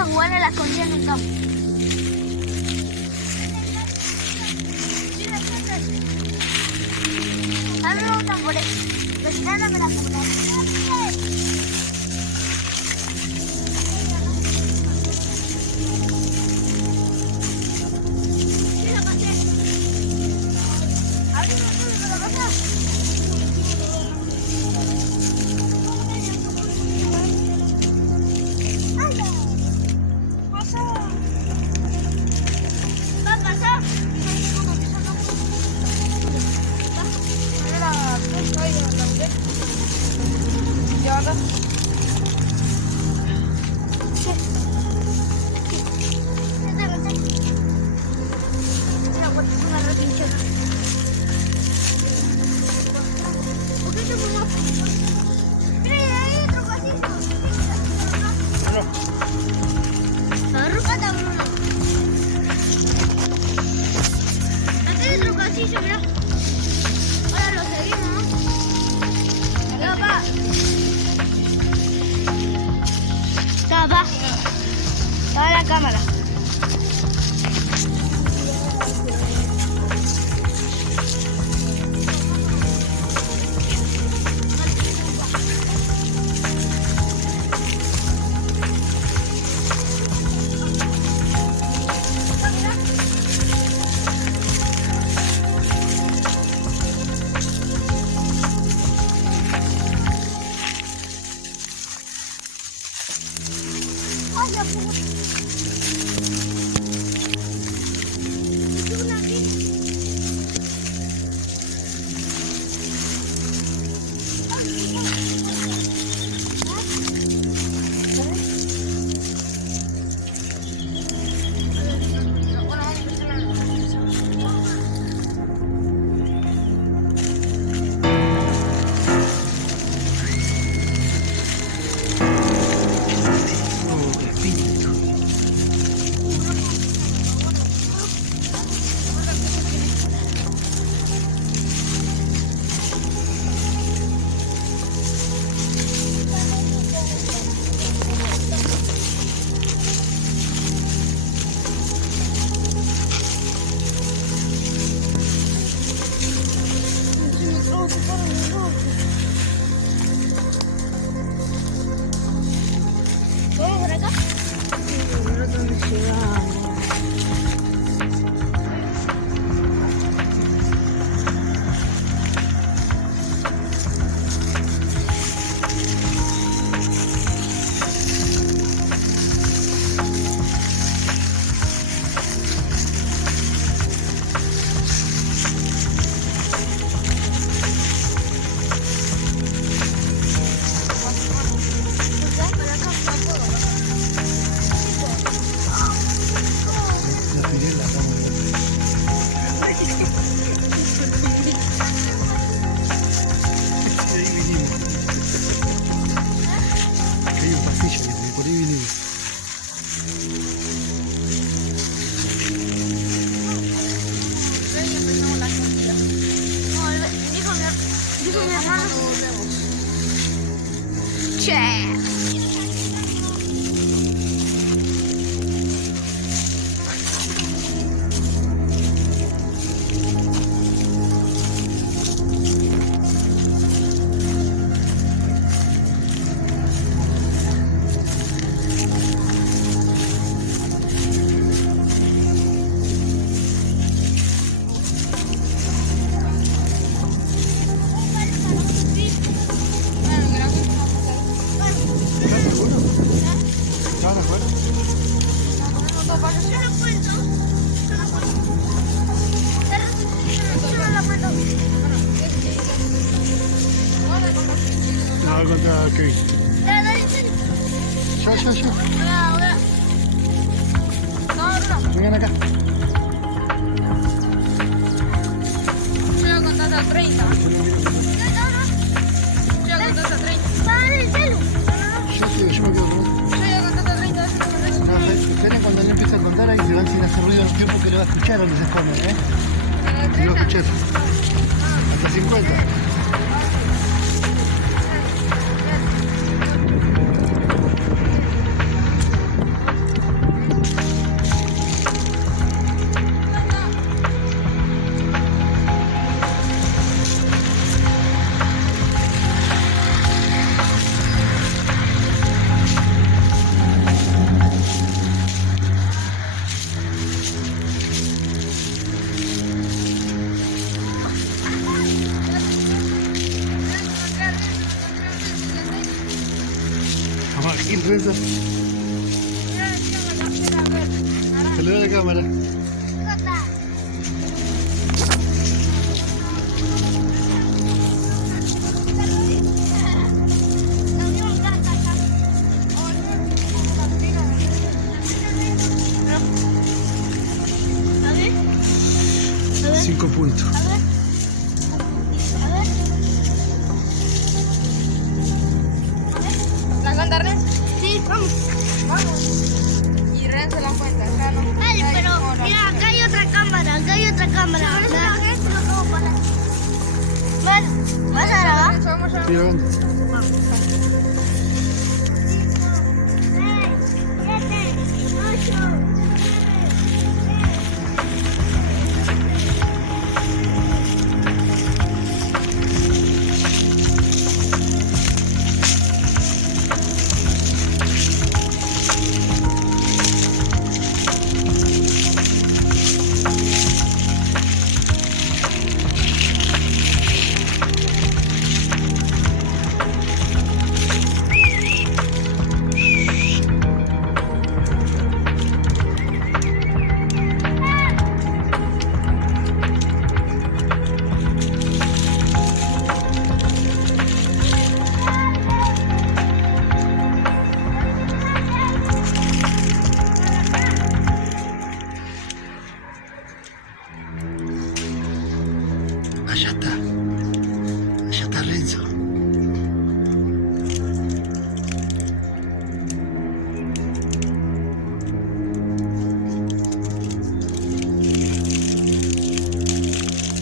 a jugar a la escondida en un campo. A mí me gustan por eso. Presionándome la computadora. La cámara. Vengan acá. Yo voy a contar hasta 30. Yo voy a contar hasta 30. ¿Para el celu? Yo me quedo con Yo voy a contar hasta 30. Esperen cuando él empiece a contar ahí se van sin hacer ruido los tiempos que le va a escuchar donde se esconde, ¿eh? Si lo escuchás. Hasta 50. Joaquín Renzo. Saluda a la cámara. A ver. 5 puntos. A ver. A ver. ¿La cuenta Renzo? Sí, vamos. Vamos. Y Renzo la cuenta, acá no. Vale, pero mira, acá hay otra cámara, acá hay otra cámara. Bueno, ¿vas a grabar? Renzo, vamos a Sí, grabando. 8. Allá está. Allá está Renzo.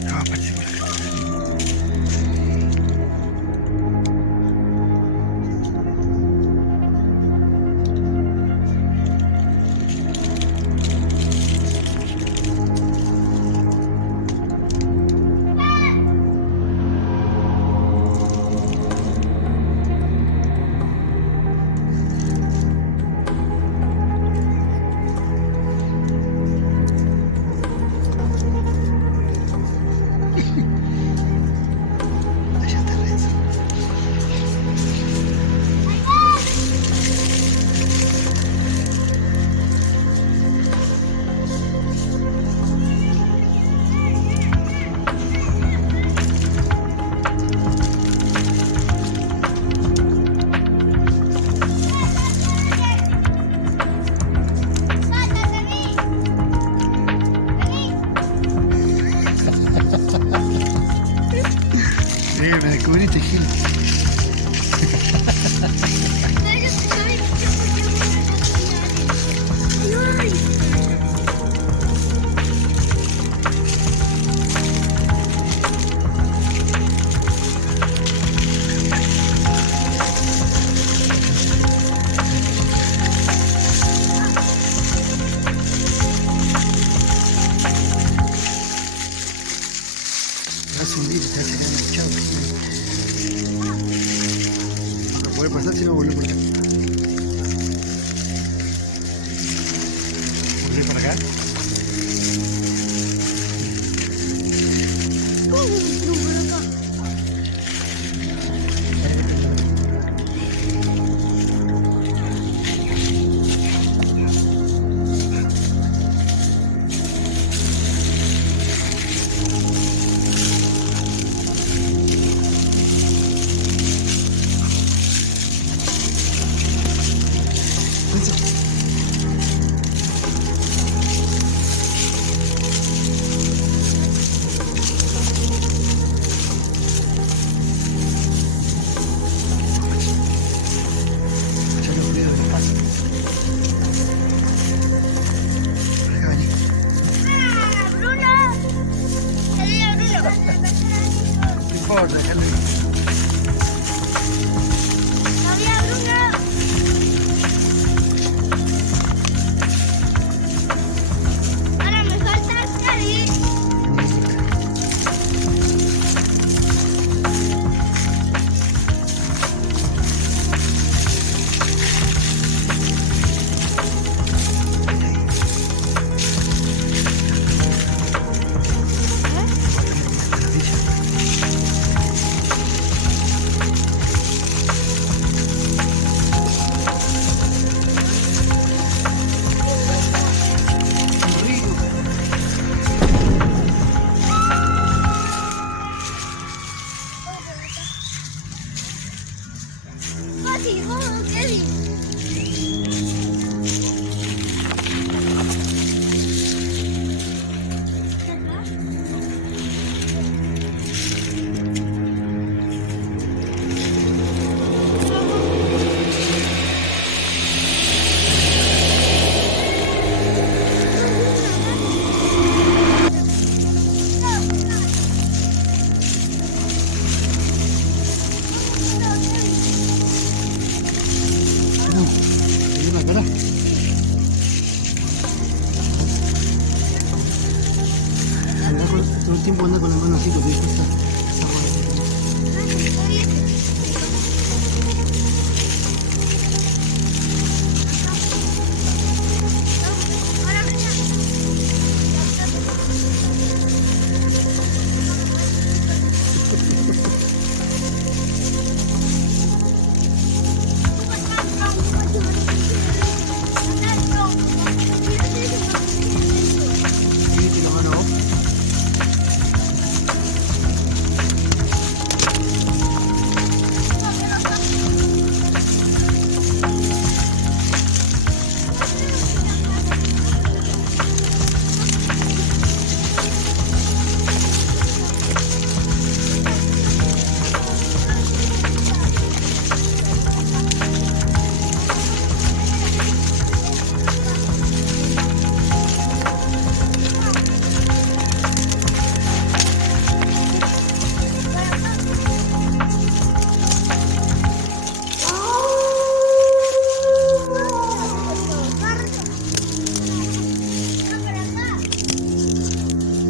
No, parece que... Allá está Renzo. Me descubriste, Gil. Te vas a hundir, te vas a quedar manchado. No puede pasar si no vuelve por acá. ¿Vuelve para acá? Kevin, vamos, Kevin. Hay una cara. Todo el tiempo anda con la mano así porque está aquí, la mano.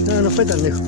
No, no fue tan lejos.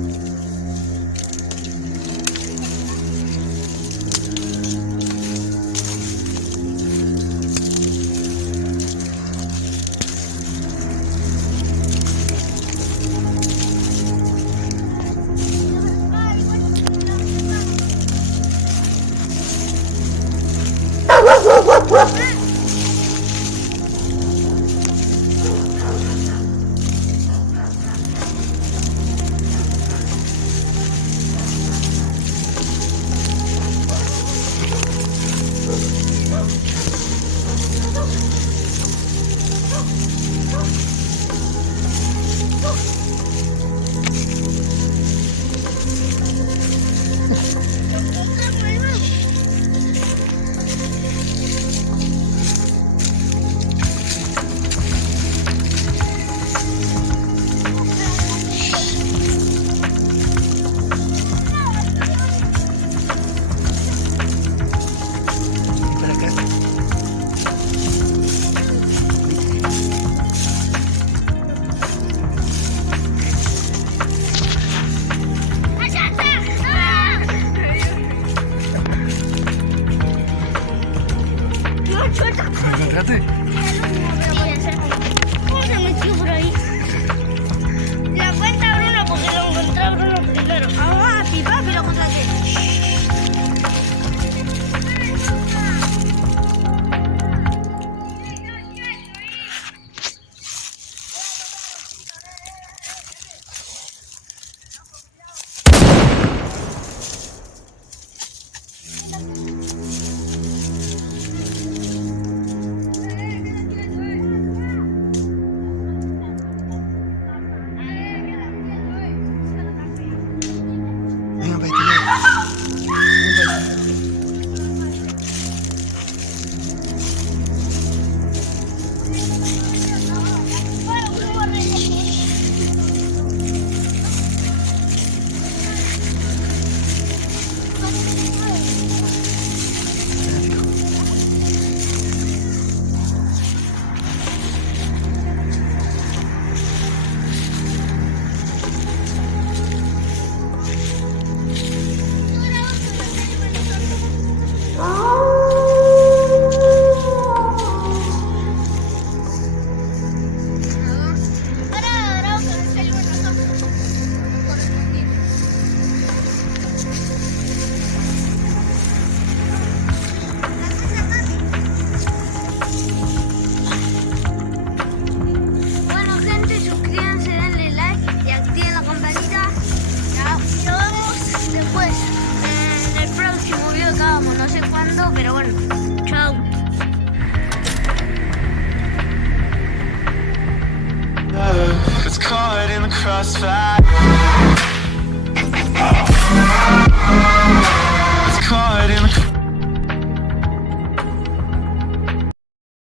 Para acá. ¿Lo encontraste? ¿Cómo se metió por ahí? La cuenta Bruno porque lo encontró Bruno primero. Ah, sí, papi lo encontraste. us fight.